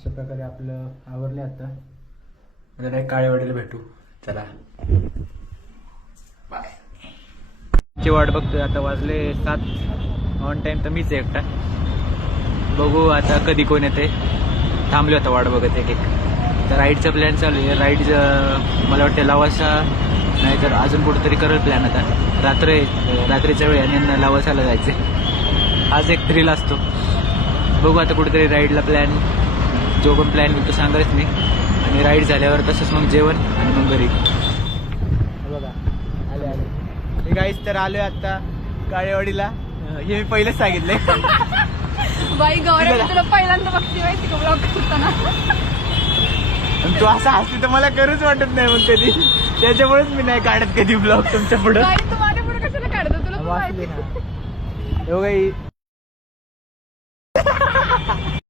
अशा प्रकारे आपलं आवरले आता नाही काळेवाडीला भेटू चला बाय. ची वाट बघतोय आता वाजले 7 ऑन टाइम तर मीच एकटा बघू आता कधी कोण येते थांबलो आता वाट बघत एक तर राईडचा प्लॅन चालू आहे. राईड मला वाटतं लावासा नाहीतर अजून कुठेतरी करेल प्लॅन आता रात्रीच्या वेळी आणि लावासाला जायचे आज एक थ्रिल असतो बघू आता कुठेतरी राईडला प्लॅन जो पण प्लॅन मी तो सांगायच मी आणि राईड झाल्यावर तसंच मग जेवण आणि मग घरी बघा आले हे गाईस तर आलोय आता काळेवाडीला हे मी पहिलेच सांगितलंय बाई गौरव तुला पहिल्यांदा बघते माहिती का ब्लॉग करताना तू असं हसली तर मला करूच वाटत नाही मग कधी त्याच्यामुळेच मी नाही काढत कधी ब्लॉग तुमच्या पुढे तू माझ्या पुढे कशाला काढतो तुला वाचले ना